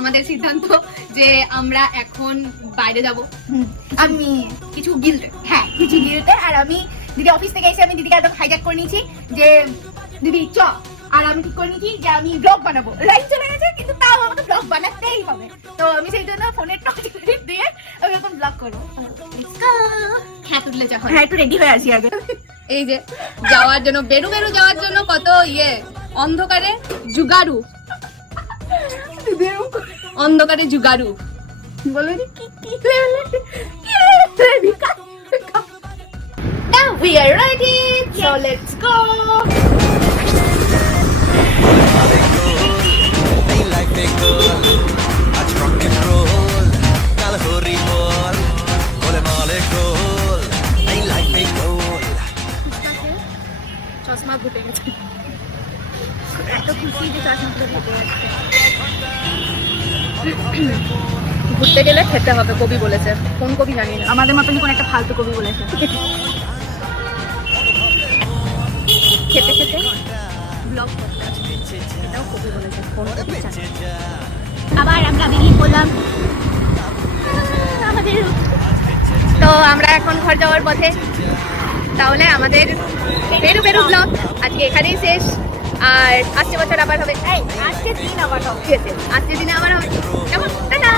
আমাদের সিদ্ধান্ত যে আমরা এখন বাইরে যাব, আমি কিছু গিলতে। হ্যাঁ কিছু গিলতে। আর আমি দিদি অফিস থেকে এসে আমি দিদিকে একদম হাইজ্যাক করে নিয়েছি যে দিদি চ। আর আমি ঠিক করে নিয়েছি যে আমি ব্লগ বানাবো। লাইন চলে গেছে কিন্তু তাও আমাকে ব্লগ বানাতেই হবে। তো আমি সেই জন্য ফোনের টর্চ দিয়ে আমি এখন ব্লগ করবো। হ্যাঁ তুললে যখন হ্যাঁ একটু রেডি হয়ে আসি আগে। এই যে যাওয়ার জন্য বেরু বেরু যাওয়ার জন্য কত অন্ধকারে জুগাড়ু, অন্ধকারে জুগাড়ু বলো কি কি Now we are ready, so let's go. চশমা ঘুটে গেছে। এত খুশি যে চশমা পুরো ঘুটে যাচ্ছে। ঘুরতে গেলে খেতে হবে, কবি বলেছে। কোন কবি জানি না, আমাদের মতনই কোন একটা ফালতু কবি বলেছে। খেতে খেতে ব্লগ করতে আসবে, এটাও কবি বলেছে। কোন কবি জানি না। আবার আমরা বেরিয়ে পড়লাম আমাদের। তো আমরা এখন ঘর যাওয়ার পথে। তাহলে আমাদের বেরু বেরু ব্লগ আজকে এখানেই শেষ। আর আসছে বছর আবার হবে। এই আজকে দিন আবার হবে। ঠিক আছে, আজকে দিনে আবার হবে। কেমন? টাটা।